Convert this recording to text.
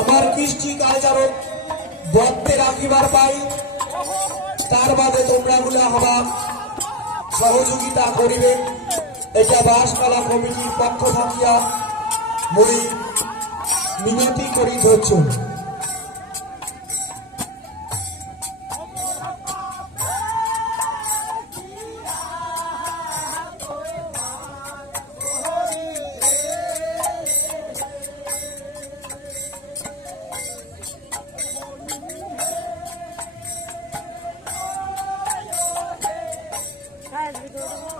আমার কৃষ্টি কালচারও বদ্ধে রাখিবার পাই, তার বাদে তোমরা গুলা হবা সহযোগিতা করিবে। এটা বাসপালা কমিটির পক্ষ থাকিয়া মুড়ি মিনতি করি ধরছ as we go.